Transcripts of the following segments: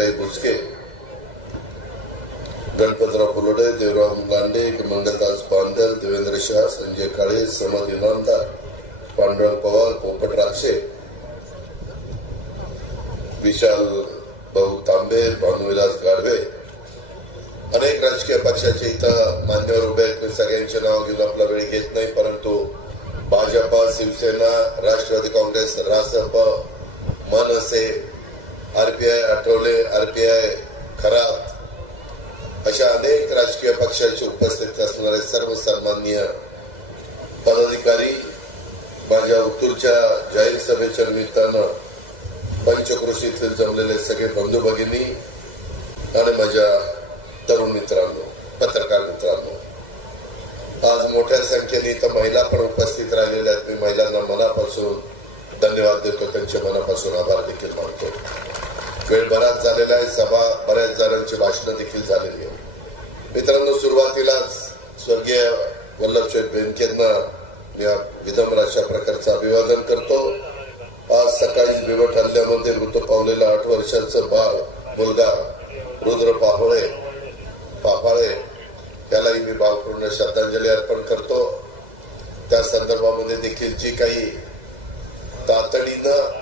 सोनवणे आशाताई बुचके गणपतराव फुलोडे देवराव लांडे मंगलदास बांदल देवेंद्र शाह संजय काळे समद इनामदार पांडुरंग पवार पोपट राक्षे विशाल भाऊ तांबे भानुविलास गाडवे अनेक राजकीय पक्षाचे इथं मान्यवर उभे आहेत मी सगळ्यांचे नाव घेऊन आपला वेळ घेत नाही परंतु भाजपा शिवसेना राष्ट्रवादी काँग्रेस रासप मनसे निमित्तानं पंचकृषीतील जमलेले सगळे बंधू भगिनी आणि माझ्या तरुण मित्रांनो पत्रकार मित्रांनो आज मोठ्या संख्येने इथं महिला पण उपस्थित राहिलेल्या आहेत. मी महिलांना मनापासून धन्यवाद देतो. त्यांचे मनापासून आभार देखील मानतो. वेळ बराच झालेला आहे. सभा बऱ्याच जणांची भाषणं देखील झालेली आहे मित्रांनो सुरुवातीलाच स्वर्गीय वल्लभशेठ बेनकेंना मी विदम्र अशा प्रकारचं अभिवादन करतो. बिबट हल्ल्यामध्ये मृत पावलेला आठ वर्षाचं बाळ मुलगा रुद्र पाहोळे पापाळे त्यालाही मी भावपूर्ण श्रद्धांजली अर्पण करतो. त्या संदर्भामध्ये देखील जी काही तातडीनं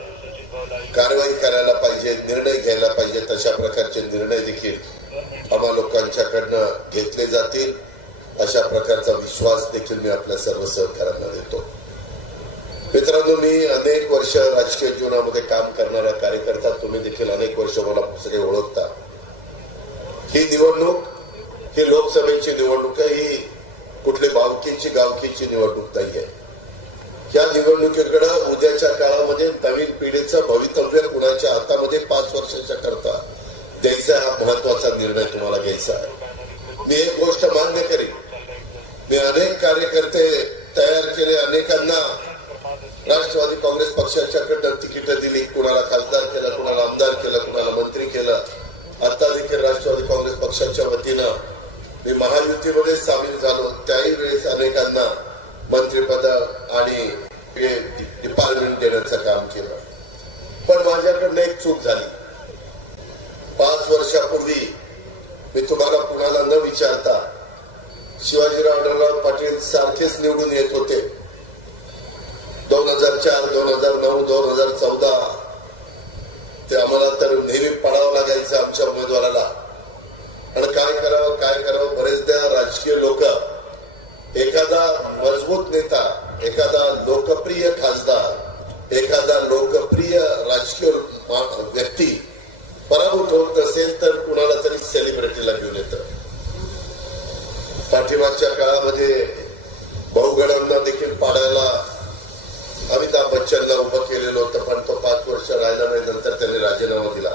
कारवाई करायला पाहिजे निर्णय घ्यायला पाहिजे तशा प्रकारचे निर्णय देखील आम्हा लोकांच्याकडनं घेतले जातील. अशा प्रकारचा विश्वास देखील मी आपल्या सर्व सहकाऱ्यांना देतो. मित्रांनो मी अनेक वर्ष राजकीय जीवनामध्ये काम करणारा कार्यकर्ता तुम्ही देखील अनेक वर्ष मला सगळे ओळखता. ही निवडणूक ही लोकसभेची निवडणूक आहे ही कुठली बावकीची गावकीची निवडणूक नाहीये. या निवडणुकीकडे उद्याच्या काळामध्ये नवीन पिढीचं भवितव्य कुणाच्या हातामध्ये पाच वर्षाच्या करता द्यायचा हा महत्त्वाचा निर्णय तुम्हाला घ्यायचा आहे. मी एक गोष्ट मान्य करीन. मी अनेक कार्यकर्ते तयार केले अनेकांना राष्ट्रवादी काँग्रेस पक्षाच्याकडनं तिकीट दिली कुणाला खासदार केलं कुणाला आमदार केलं कुणाला मंत्री केलं. आता देखील राष्ट्रवादी काँग्रेस पक्षाच्या वतीनं मी महायुतीमध्ये सामील झालो. त्याही वेळेस अनेकांना मंत्रिपद आणि डिपार्टमेंट देण्याचं काम केलं. पण माझ्याकडनं एक चूक झाली. पाच वर्षापूर्वी मी तुम्हाला कुणाला न विचारता शिवाजीराव पाटील सारखेच निवडून येत होते. दोन हजार चार दोन हजार नऊ दोन हजार चौदा. ते आम्हाला तर नेहमी पडावं लागायचं आमच्या उमेदवाराला आणि काय करावं काय करावं बरेचदा राजकीय लोक एखादा मजबूत नेता एखादा लोकप्रिय खासदार एखादा लोकप्रिय राजकीय मा- व्यक्ती पराभूत होत नसेल तर कुणाला तरी सेलिब्रिटीला घेऊन येतं पाठीमागच्या काळामध्ये बहुगडांना देखील पाडायला अमिताभ बच्चनला उभं केलेलं होतं पण तो पाच वर्ष राहिला नाही नंतर त्यांनी राजीनामा दिला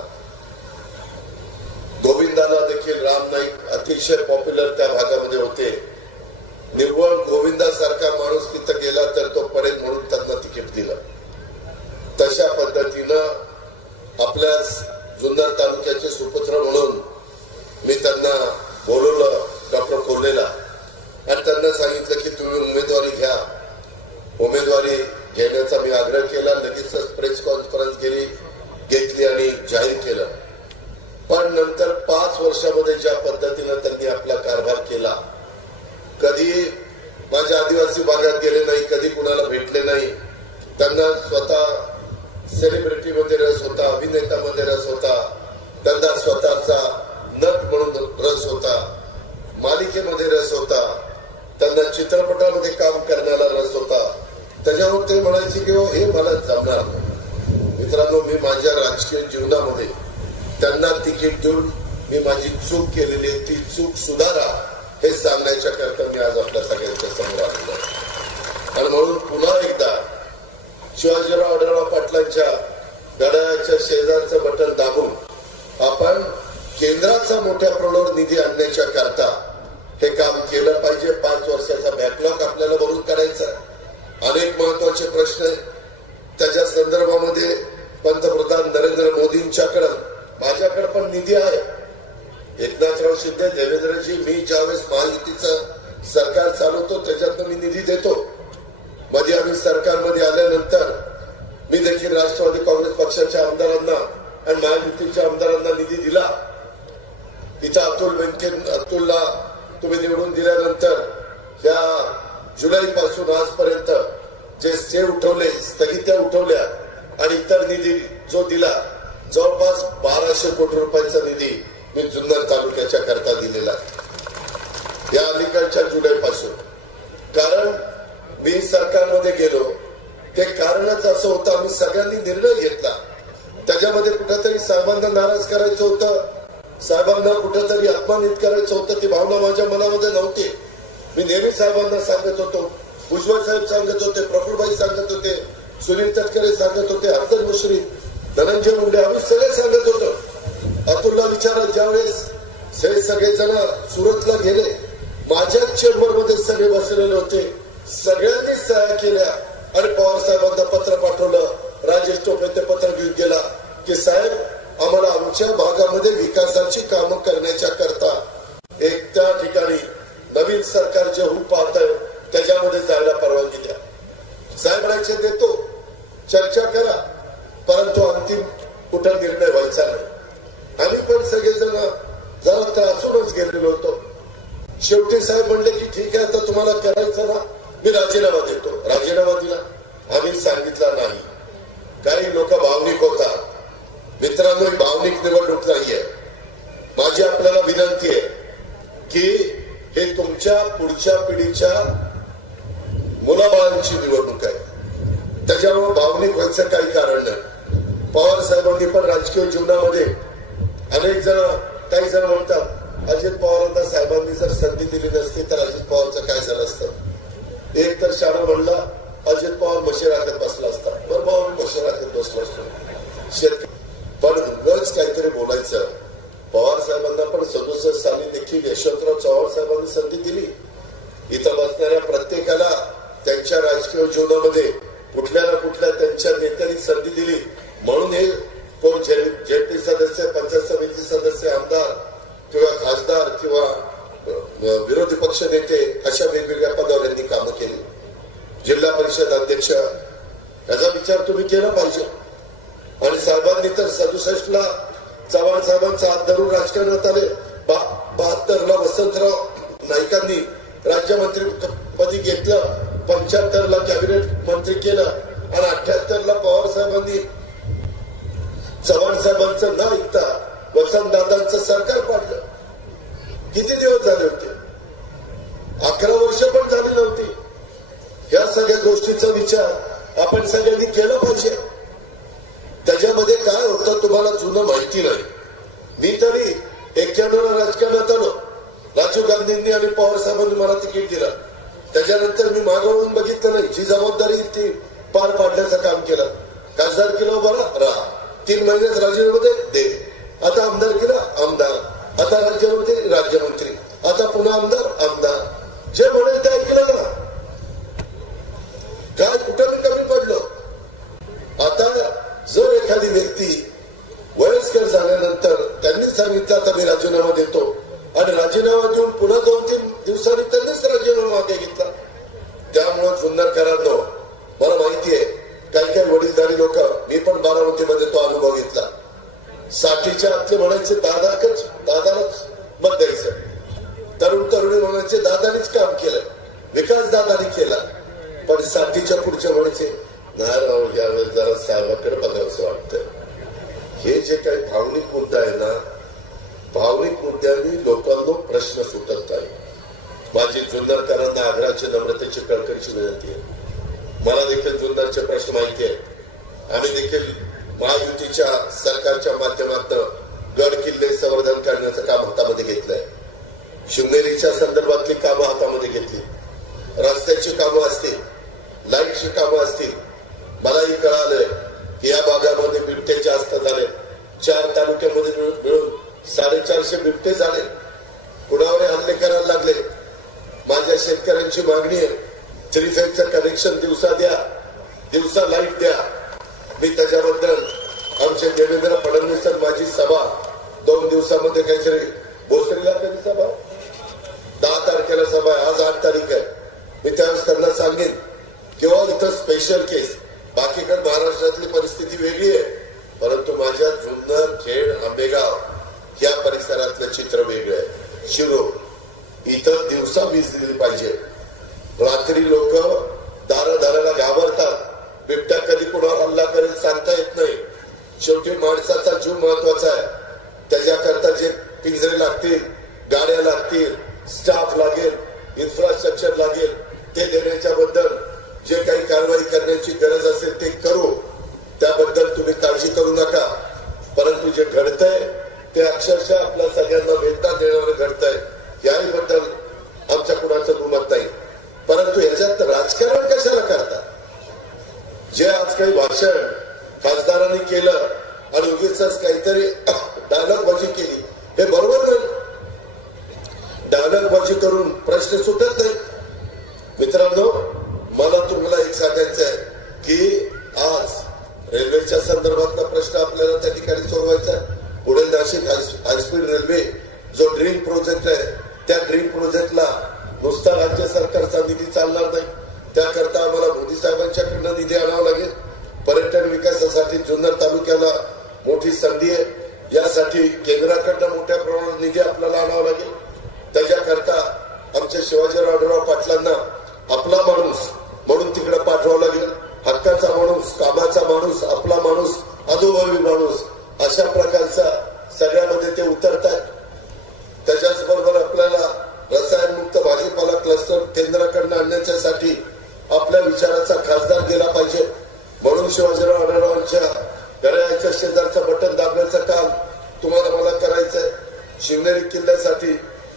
गोविंदाला देखील राम नाईक अतिशय पॉप्युलर त्या भागामध्ये होते निव्वळ गोविंदासारखा माणूस तिथं गेला तर तो पडेल म्हणून त्यांना तिकीट दिलं तशा पद्धतीनं आपल्या जुन्नर तालुक्याचे सुपुत्र म्हणून मी त्यांना बोलवलं डॉक्टर कोल्हेला आणि त्यांना सांगितलं की तुम्ही उमेदवारी घ्या उमेदवारी घेण्याचा मी आग्रह केला लगेचच प्रेस कॉन्फरन्स केली घेतली आणि जाहीर केलं पण नंतर पाच वर्षामध्ये ज्या पद्धतीनं त्यांनी आपला कारभार केला कधी माझ्या आदिवासी भागात गेले नाही कधी कुणाला भेटले नाही त्यांना स्वतः सेलिब्रिटी मध्ये रस होता अभिनेतामध्ये रस होता त्यांना स्वतःचा नट म्हणून रस होता मालिकेमध्ये रस होता त्यांना चित्रपटामध्ये काम करण्याला रस होता त्याच्यावर ते म्हणायचे की "हो, हे मला जमणार नाही." मित्रांनो मी माझ्या राजकीय जीवनामध्ये त्यांना तिकीट देऊन मी माझी चूक केलेली आहे ती चूक सुधारा हे सांगण्याच्या करता मी आज आपल्या सगळ्यांच्या समोर आलेलो आहे. आणि म्हणून पुन्हा एकदा शिवाजीराव आढळराव पाटलांच्या गडाच्या शेजारचं बटन दाबून आपण केंद्राचा मोठ्या प्रमाणावर निधी आणण्याच्या करता हे काम केलं पाहिजे. पाच वर्षाचा बॅकलॉग आपल्याला भरून करायचा अनेक महत्त्वाचे प्रश्न आहेत. त्याच्या संदर्भामध्ये पंतप्रधान नरेंद्र मोदींच्याकडं माझ्याकडे पण निधी निधी आहे. एकनाथराव शिंदे देवेंद्रजी मी ज्यावेळेस महायुतीचं सरकार चालवतो त्याच्यातनं मी निधी देतो. मध्ये आम्ही सरकारमध्ये आल्यानंतर मी देखील राष्ट्रवादी काँग्रेस पक्षाच्या आमदारांना आणि महायुतीच्या आमदारांना निधी दिला तिचा अतुल बँके अतुलला तुम्ही निवडून दिल्यानंतर या जुलैपासून आजपर्यंत जे स्टे उठवले स्थगित्या उठवल्या आणि इतर निधी जो दिला जवळपास बाराशे कोटी रुपयांचा निधी मी जुन्नर तालुक्याच्या करता दिलेला आहे. या अलीकडच्या जुलै पासून कारण मी सरकारमध्ये गेलो. ते कारणच असं होतं आम्ही सगळ्यांनी निर्णय घेतला. त्याच्यामध्ये कुठेतरी साहेबांना नाराज करायचं होतं. साहेबांना कुठेतरी अपमानित करायचं होतं ती भावना माझ्या मनामध्ये नव्हती. मी नेहमी साहेबांना सांगत होतो. भुजबळ साहेब सांगत होते प्रफुलबाई सांगत होते सुनील तटकरे सांगत होते अफजल मुश्रीफ धनंजय मुंडे आम्ही सगळे सांगत होतो. अतुलला विचारा ज्यावेळेस हे सगळेजण सुरतला गेले माझ्याच चेंबरमध्ये सगळे बसलेले होते. सगळ्यांनी सह्या केल्या आणि पवार साहेबांना पत्र पाठवलं. राजेश टोपे ते पत्र घेऊन गेला की साहेब आम्हाला आमच्या भागामध्ये विकासाची कामं करण्याच्या करता एक त्या ठिकाणी नवीन सरकार जे होऊ पाहत आहे त्याच्यामध्ये जायला परवानगी द्या साहेब राहायचे देतो चर्चा करा परंतु अंतिम कुठं निर्णय व्हायचा नाही आम्ही पण सगळेजण जरा त्रासूनच गेलेलो होतो शेवटी साहेब म्हणले की ठीक आहे आता तुम्हाला करायचं ना मी राजीनामा देतो राजीनामा दिला आम्ही सांगितला नाही काही लोक भावनिक होतात मित्रांनो ही भावनिक निवडणूक नाहीये माझी आपल्याला विनंती आहे की हे तुमच्या पुढच्या पिढीच्या मुलाबाळांची निवडणूक आहे त्याच्यामुळे भावनिक व्हायचं काही कारण नाही पवार साहेबांनी पण राजकीय जीवनामध्ये अनेक जण काही जण म्हणतात अजित पवारांना साहेबांनी जर संधी दिली नसती तर अजित पवारचं काय झालं असतं साहेबांनी चव्हाण साहेबांचं न ऐकता वसंतदादांचं सरकार पाडलं. किती दिवस झाले होते? अकरा वर्ष पण झाली नव्हती. या सगळ्या गोष्टीचा विचार आपण सगळ्यांनी केला पाहिजे त्याच्यामध्ये काय होतं तुम्हाला जुनं माहिती नाही मी तरी एक्क्याण्णव राजकारणात आलो राजीव गांधींनी आणि पवार साहेबांनी मला तिकीट दिलं त्याच्यानंतर मी मागवून बघितलं नाही जी जबाबदारी ती पार पाडण्याचं काम केलं खासदार केलं बरा राहा तीन महिन्यात राजीनामा दे दे आता आमदार केला आमदार आता राज्यमंत्री राज्यमंत्री आता पुन्हा आमदार आमदार जे म्हणेल ते ऐकलं ना काय कुठं मी कमी पडलो आता जर एखादी व्यक्ती वयस्कर झाल्यानंतर त्यांनी सांगितलं आता मी राजीनामा देतो घरातली कामं हातामध्ये घेतली. रस्त्याची कामं असतील लाईटची कामं असतील मलाही कळालंय की या भागामध्ये बिबटे जास्त झाले. चार तालुक्यामध्ये मिळून साडेचारशे बिबटे झाले. कुणावर हल्ले करायला लागले. माझ्या शेतकऱ्यांची मागणी आहे थ्री कनेक्शन दिवसा द्या दिवसा लाइट द्या. मी त्याच्याबद्दल आमचे देवेंद्र फडणवीस माझी सभा दोन दिवसामध्ये काहीतरी भोसरीला सभा दहा तारखेला सभा आहे. आज आठ तारीख आहे. मी त्यावेळेस त्यांना सांगेन केवळ इथं स्पेशल केस बाकीकडे महाराष्ट्रातली परिस्थिती वेगळी आहे. परंतु माझ्या जुन्नर खेड आंबेगाव या परिसरातलं चित्र वेगळं आहे. शिरो इथं दिवसा वीज दिली पाहिजे. रात्री लोक दारादाराला घाबरतात. बिबट्या कधी कुणावर हल्ला करेल सांगता येत नाही. शेवटी माणसाचा जीव महत्त्वाचा आहे.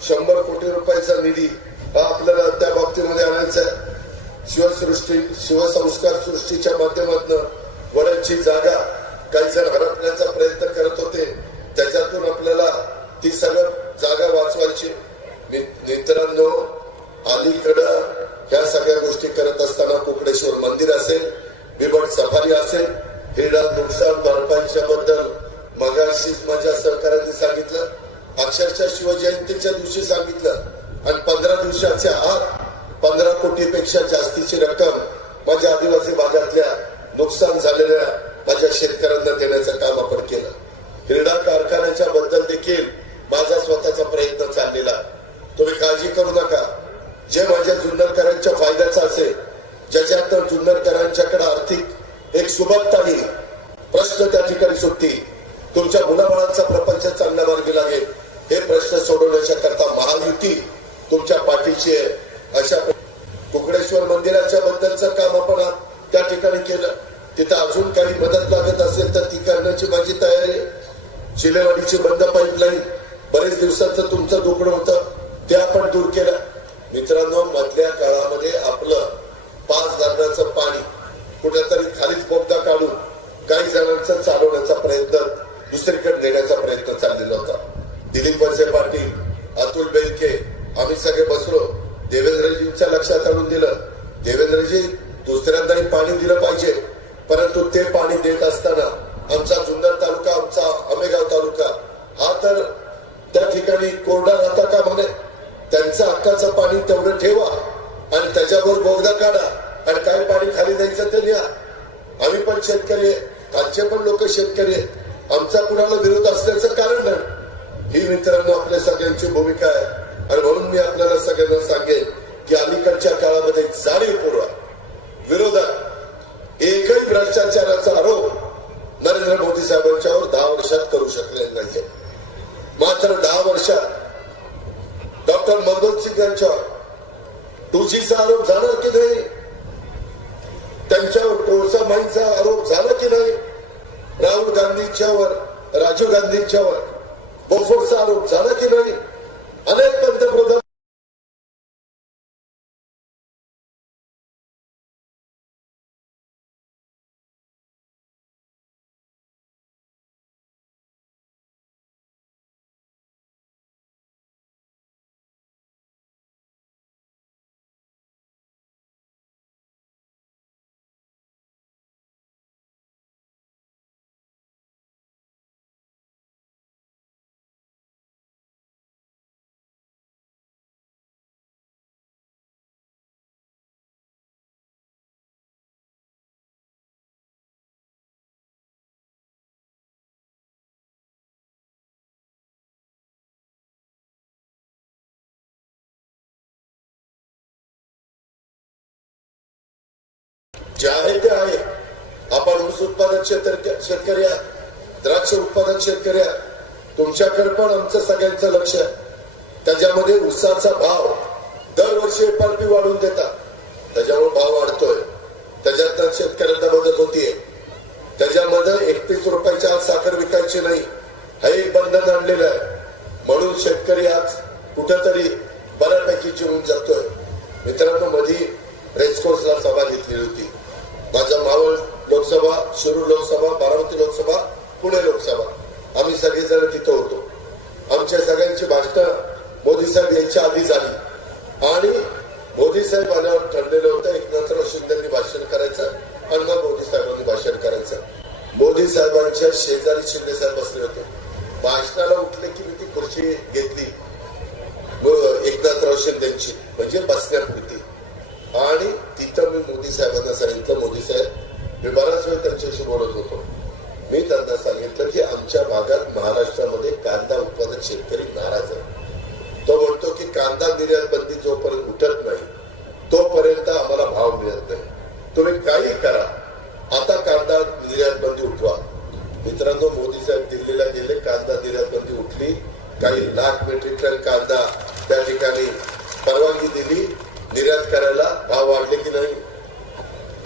शंभर कोटी रुपयाचा निधी हा आपल्याला त्या बाबतीमध्ये आणायचा आहे. शिवसृष्टी शिवसंस्कार सृष्टीच्या माध्यमातून वड्याची जागा काही जण हरपण्याचा प्रयत्न करत होते. त्याच्यातून आपल्याला ती सगळं जागा वाचवायची. मित्रांनो अलीकडं ह्या सगळ्या गोष्टी करत असताना कुकडेश्वर मंदिर असेल बिबट सफारी असेल हे नुकसान भरपाईच्या बद्दल मगाशीच माझ्या सहकार्याने सांगितलं. अक्षरशः शिवजयंतीच्या दिवशी सांगितलं. आणि पंधरा दिवसाच्या आत पंधरा कोटीपेक्षा जास्तीची रक्कम माझ्या आदिवासी भागातल्या नुकसान झालेल्या माझ्या शेतकऱ्यांना देण्याचं काम आपण केलं. क्रीडा कारखान्याच्या बद्दल देखील माझा स्वतःचा प्रयत्न चाललेला तुम्ही काळजी करू नका. जे माझ्या जुन्नरकरांच्या फायद्याचं असेल ज्याच्यात जुन्नरकरांच्याकडे आर्थिक एक सुबत्ता प्रश्न त्या ठिकाणी सुटतील. तुमच्या मुलाबाळांचा प्रपंच चांगल्या मार्गी लागेल. Trả lời. जे आहे ते आहे. आपण ऊस उत्पादक शेतकरी द्राक्ष उत्पादक शेतकरी तुमच्याकडे पण आमचं सगळ्यांचं लक्ष आहे. त्याच्यामध्ये ऊसाचा भाव दरवर्षी एफआरपी वाढवून देतात. त्याच्यामुळे भाव वाढतोय. त्याच्यात शेतकऱ्यांना मदत होतीये. त्याच्यामध्ये एकतीस रुपयाच्या आज साखर विकायची नाही. हे एक बंधन आणलेलं आहे. म्हणून शेतकरी आज कुठेतरी बऱ्यापैकी जीवन जातोय. मित्रांनो मधी रेसकोर्सला सभा घेतली होती. माझा मावळ लोकसभा शिरूर लोकसभा बारामती लोकसभा पुणे लोकसभा. आम्ही सगळेजण तिथं होतो. आमच्या सगळ्यांची भाषणं मोदी साहेब यांच्या आधी झाली. आणि मोदी साहेब आल्यावर ठरलेलं होतं एकनाथराव शिंदेनी भाषण करायचं आणि मग मोदी साहेबांनी भाषण करायचं. मोदी साहेबांच्या शेजारी शिंदे साहेब बसले होते. भाषणाला उठले की मी ती खुर्ची घेतली. एकनाथराव शिंदेची. म्हणजे बसण्यापुरती. आणि तिथं मी मोदी साहेबांना सांगितलं मोदी साहेब मी बराच वेळ त्यांच्याशी बोलत होतो. मी त्यांना सांगितलं की आमच्या भागात महाराष्ट्रामध्ये कांदा उत्पादक शेतकरी नाराज आहे. तो म्हणतो की कांदा निर्यात बंदी जोपर्यंत उठत नाही तोपर्यंत आम्हाला भाव मिळत नाही. तुम्ही काही करा. आता कांदा निर्यात बंदी उठवा. मित्रांनो मोदी साहेब दिल्लीला गेले कांदा निर्यात बंदी उठली. काही लाख मेट्रिक टन कांदा त्या ठिकाणी परवानगी दिली. निर्यात करायला भाव वाढले की नाही?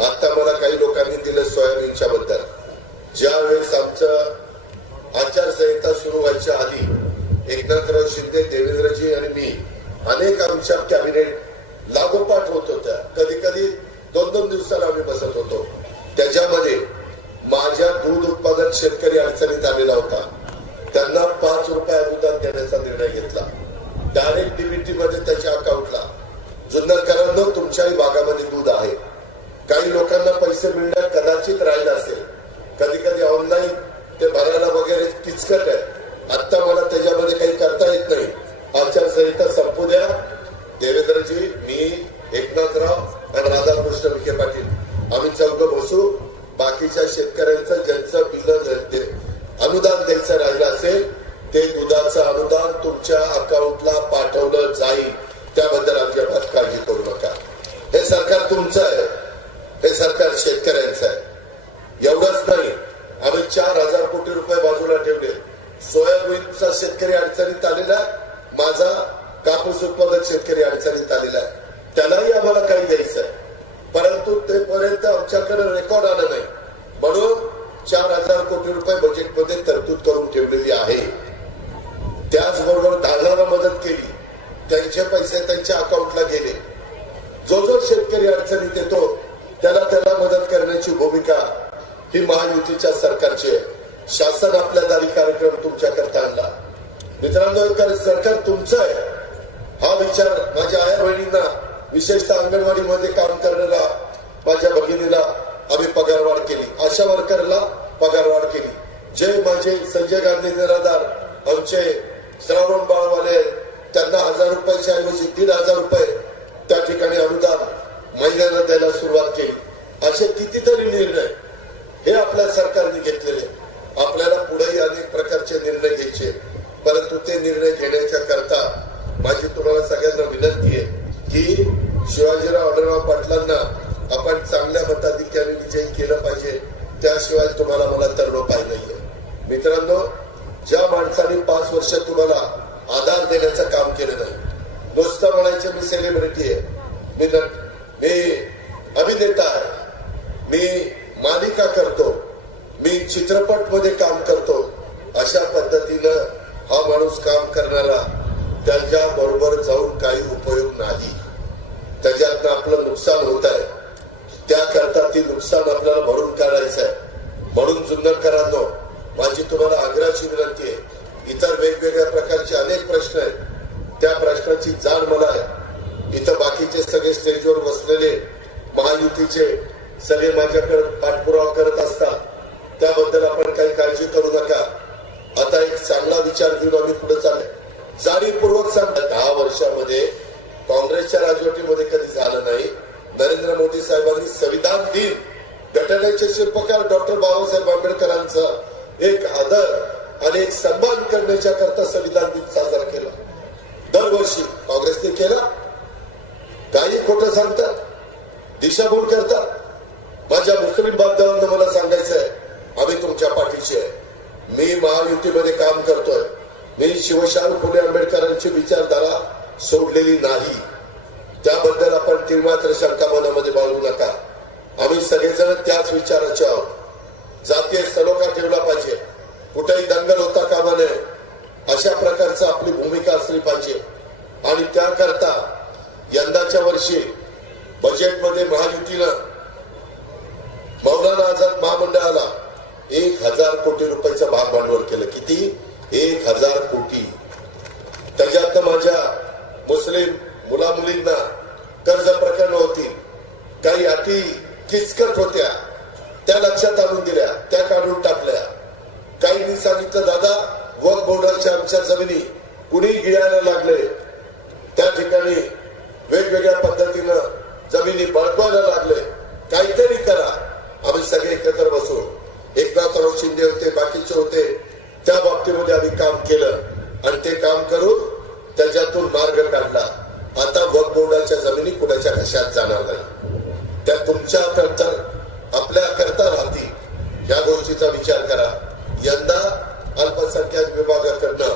आता मला काही लोकांनी दिलं सोयाबीनच्या बद्दल ज्या वेळेस आमचं आचारसंहिता सुरू व्हायच्या आधी एकनाथराव शिंदे देवेंद्रजी आणि मी अनेक आमच्या कॅबिनेट लागोपाठ होत होत्या. कधी कधी दोन दोन दिवसाला आम्ही बसत होतो. त्याच्यामध्ये माझ्या दूध उत्पादक शेतकरी अडचणीत आलेला होता. त्यांना पाच रुपये अनुदान देण्याचा निर्णय घेतला. डायरेक्ट डीबीटी मध्ये त्याच्या अकाउंटला जुन्नरकरांनो तुमच्याही भागामध्ये दूध आहे. काही लोकांना पैसे मिळण्यात कदाचित राहिलं असेल. कधी कधी ऑनलाईन ते भरायला वगैरे किचकट आहे. आता मला त्याच्यामध्ये काही करता येत नाही. आचारसंहिता संपू द्या. देवेंद्रजी मी एकनाथराव आणि राधाकृष्ण विखे पाटील. आम्ही चौघ बसू. बाकीच्या शेतकऱ्यांचं ज्यांचं बिल अनुदान द्यायचं राहिलं असेल ते दुधाचं अनुदान तुमच्या अकाउंटला पाठवलं जाईल त्याबद्दल अजिबात काळजी करू नका हे सरकार तुमचं आहे. हे सरकार शेतकऱ्यांचं आहे. एवढंच नाही आम्ही चार हजार कोटी रुपये बाजूला ठेवले. सोयाबीनचा शेतकरी अडचणीत आलेला माझा कापूस उत्पादक शेतकरी अडचणीत आलेला आहे त्यालाही आम्हाला काही द्यायचं आहे परंतु तेपर्यंत आमच्याकडे रेकॉर्ड आलं नाही म्हणून चार हजार कोटी रुपये बजेटमध्ये तरतूद करून ठेवलेली आहे त्याचबरोबर दालाला मदत केली त्यांचे पैसे त्यांच्या अकाउंटला गेले जो जो शेतकरी अडचणीत येतो त्याला त्याला मदत करण्याची भूमिका ही तुमच्या सरकारची आहे शासन आपल्या दारी कार्यक्रम तुमच्या करता आणला. मित्रांनो सरकार तुमचं आहे. हा विचार माझ्या आया बहिणींना विशेषतः अंगणवाडीमध्ये काम करणाऱ्या माझ्या भगिनीला आम्ही पगारवाढ केली. आशा वर्करला पगारवाढ केली. जे माझे संजय गांधी निराधार आमचे श्रावण बाळवाले त्यांना हजार रुपयाच्या ऐवजी तीन हजार रुपये त्या ठिकाणी अनुदान महिन्याला द्यायला सुरुवात केली असे कितीतरी निर्णय हे आपल्या सरकारने घेतलेले आपल्याला पुढेही अनेक प्रकारचे निर्णय घ्यायचे परंतु ते निर्णय घेण्याच्या करता माझी तुम्हाला सगळ्यांना विनंती आहे की शिवाजीराव आढळराव पाटलांना आपण चांगल्या मताधिक्याने विजयी केलं पाहिजे त्याशिवाय तुम्हाला मला तर उपाय नाहीये मित्रांनो ज्या माणसाने पाच वर्ष तुम्हाला आधार देण्याचं काम केलं नाही नुसतं म्हणायचे मी सेलिब्रिटी आहे मी नट मी अभिनेता आहे मी मालिका करतो मी चित्रपट मध्ये काम करतो. अशा पद्धतीनं हा माणूस काम करणारा त्याच्या बरोबर जाऊन काही उपयोग नाही. त्याच्यातनं आपलं नुकसान होत आहे. त्याकरता ती नुकसान आपल्याला भरून काढायचं आहे. म्हणून जुन्नरकरांनो माझी तुम्हाला आग्रहाची विनंती आहे. इतर वेगवेगळ्या प्रकारचे अनेक प्रश्न आहेत. त्या प्रश्नाची जाण मला आहे. इथं बाकीचे सगळे स्टेजवर बसलेले महायुतीचे सगळे माझ्याकडे पाठपुरावा करत असतात. त्याबद्दल आपण काही काळजी करू नका. आता एक चांगला विचार घेऊन आम्ही पुढे चालले जाणीवपूर्वक सांगतात दहा वर्षामध्ये काँग्रेसच्या राजवटीमध्ये कधी झालं नाही. नरेंद्र मोदी साहेबांनी संविधान दिन घटनेचे शिल्पकार डॉक्टर बाबासाहेब आंबेडकरांचा एक आदर आणि एक सन्मान करण्याच्या करता संविधान दिन साजरा केला. दरवर्षी काँग्रेसने केला. काही खोटं सांगतात. दिशाभूल करतात माझ्या मुस्लिम बांधवांना मला सांगायचं आहे आम्ही तुमच्या पाठीशी आहे मी महायुतीमध्ये काम करतोय शिवशाल फुले आंबेडकरांची विचारधारा सोडलेली नाही. त्याबद्दल आपण ती मात्र शंका मनामध्ये बाळू नका. आम्ही सगळेजण त्याच विचाराचे आहोत. जातीय सलोखा ठेवला पाहिजे. कुठेही दंगल होता कामा नये. अशा प्रकारचं आपली भूमिका असली पाहिजे. आणि त्याकरता यंदाच्या वर्षी बजेटमध्ये महायुतीनं मौलाना आझाद महामंडळाला एक हजार कोटी रुपयाचं भाग भांडवल केलं. किती? एक हजार कोटी. त्याच्यात माझ्या मुस्लिम मुला मुलींना कर्ज प्रकरण होती काही अटी किचकट होत्या. त्या लक्षात आणून दिल्या. त्या काढून टाकल्या. काहींनी सांगितलं दादा वक बोर्डाच्या आमच्या जमिनी कुणी गिळायला लागले. त्या ठिकाणी वेगवेगळ्या पद्धतीनं जमिनी बळकवायला लागले. काहीतरी करा. आम्ही सगळे एकत्र बसून. एकनाथराव शिंदे होते बाकीचे होते. त्या बाबतीमध्ये आम्ही काम केलं आणि ते काम करून त्याच्यातून मार्ग काढला. आता वक बोर्डाच्या जमिनी कुणाच्या घशात जाणार नाही. त्या तुमच्या करता आपल्या करता राहतील. या गोष्टीचा विचार करा. यंदा अल्पसंख्याक विभागाकडनं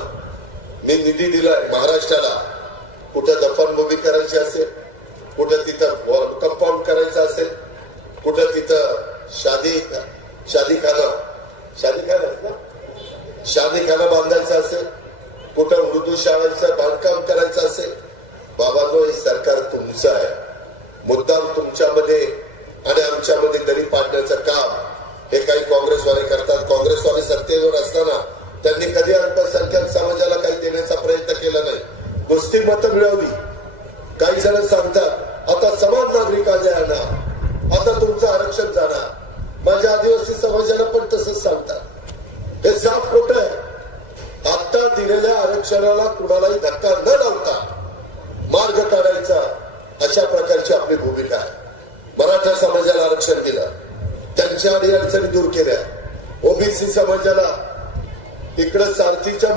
मी निधी दिलाय महाराष्ट्राला. कुठं दफनभूमी करायची असेल कुठं तिथं कंपाऊंड करायचं असेल कुठं तिथं शादी शादी खाना शाळांचं बांधकाम करायचं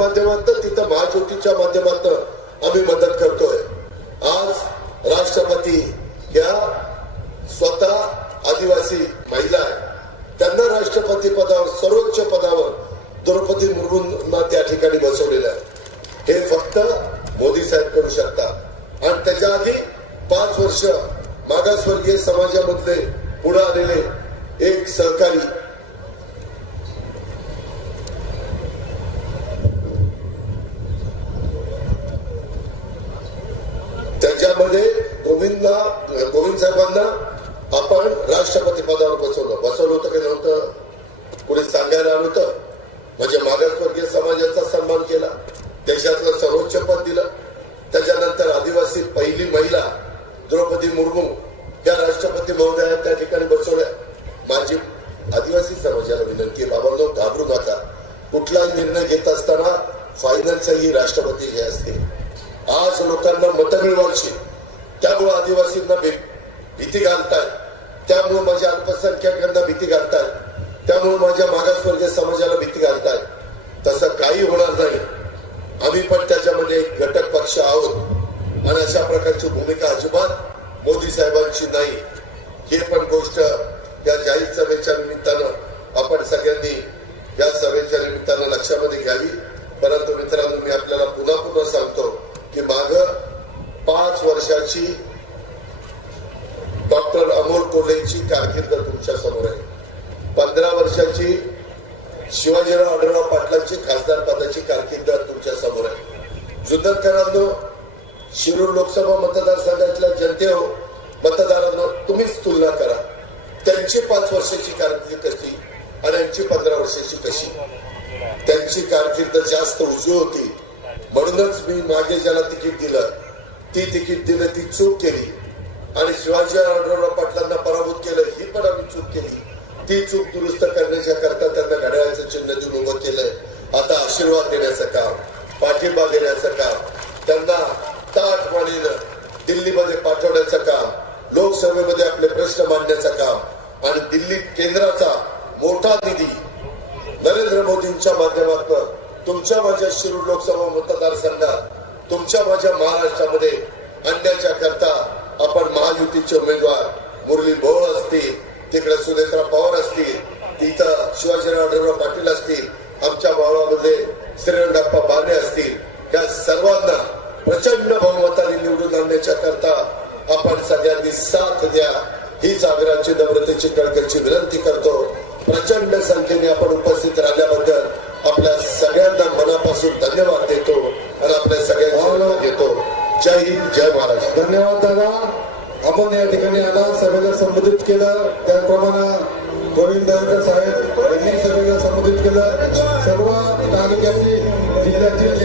माध्यमातून तिथं महाज्योतीच्या माध्यमातून आम्ही मदत करतोय. आज राष्ट्रपती या स्वतः आदिवासी महिला आहे. त्यांना राष्ट्रपती पदावर सर्वोच्च पदावर द्रौपदी मुर्मूंना त्या ठिकाणी बसवलेलं आहे. हे फक्त मोदी साहेब करू शकतात. आणि त्याच्या आधी पाच वर्ष मागासवर्गीय समाजामधले पुढे आलेले एक सहकारी त्याच्यामध्ये गोविंदला गोविंद साहेबांना आपण राष्ट्रपती पदावर बसवलं. बसवलं होतं की नव्हतं. कुणी सांगायला आलं होतं? म्हणजे मागासवर्गीय समाजाचा सन्मान केला. देशातलं सर्वोच्च पद दिलं. त्याच्यानंतर आदिवासी पहिली महिला द्रौपदी मुर्मू या राष्ट्रपती महोदया त्या ठिकाणी बसवल्या. माझी आदिवासी समाजाला विनंती आहे बाबांनो घाबरू नका. कुठलाही निर्णय घेत असताना फायनलचा ही राष्ट्रपती हे असते आज लोकांना मतं मिळवायची त्यामुळे आदिवासींना भी- भीती घालताय त्यामुळे माझ्या अल्पसंख्याकांना भीती घालताय त्यामुळे माझ्या मागासवर्गीय समाजाला भीती घालताय तसं काही होणार नाही आम्ही पण त्याच्यामध्ये एक घटक पक्ष आहोत आणि अशा प्रकारची भूमिका अजिबात मोदी साहेबांची नाही ही पण गोष्ट या जाहीर सभेच्या निमित्तानं आपण सगळ्यांनी या सभेच्या निमित्तानं लक्षामध्ये घ्यावी परंतु मित्रांनो मी आपल्याला पुन्हा पुन्हा सांगतो की माग पाच वर्षाची डॉक्टर अमोल कोल्हेची कारकीर्द तुमच्यासमोर आहे पंधरा वर्षाची शिवाजीराव आढळराव पाटलांची खासदार पदाची कारकीर्द तुमच्यासमोर आहे. जुन्नरकरांनो शिरूर लोकसभा मतदारसंघातल्या जनते हो मतदारांनो तुम्हीच तुलना करा. त्यांची पाच वर्षाची कारकीर्द कशी आणि यांची पंधरा वर्षाची कशी? त्यांची कारकीर्द जास्त उजवी होती. म्हणूनच मी मागे ज्याला तिकीट दिलं ती तिकीट दिलं ती चूक केली. आणि शिवाजी आढळराव पाटलांना पराभूत केलं ही पण आम्ही चूक केली. ती चूक दुरुस्त करण्याच्या करता त्यांना घड्याळाचं चिन्ह देऊन उभं केलंय. आता आशीर्वाद देण्याचं काम पाठिंबा देण्याचं काम त्यांना ताट मानेनं दिल्लीमध्ये पाठवण्याचं काम लोकसभेमध्ये आपले प्रश्न मांडण्याचं काम आणि दिल्ली केंद्राचा मोठा निधी नरेंद्र मोदींच्या माध्यमातून तुमच्या माझ्या शिरूर लोकसभा मतदारसंघात तुमच्या माझ्या महाराष्ट्रामध्ये आणण्याच्या करता आपण महायुतीचे उमेदवार मुरली भोळ असतील. तिकडे सुनेत्रा पवार असतील इथं शिवाजीराव आढळराव पाटील असतील आमच्या भावामध्ये श्रीरंगाप्पा बाणे असतील या सर्वांना प्रचंड बहुमताने निवडून आणण्याच्या करता आपण सगळ्यांनी साथ द्या. हीच आग्रहाची नम्रतेची कळकळीची विनंती करतो. प्रचंड संख्येने आपण उपस्थित राहिल्याबद्दल आपल्या सगळ्यांना मनापासून धन्यवाद देतो आणि आपल्या सगळ्यांना देतो जय हिंद जय महाराष्ट्र. धन्यवाद दादा. आपण या ठिकाणी आला सभेला संबोधित केलं. त्याप्रमाणे गोविंद दळकर साहेब यांनी सभेला संबोधित केलं. सर्व तालुक्यातील जिल्ह्यातील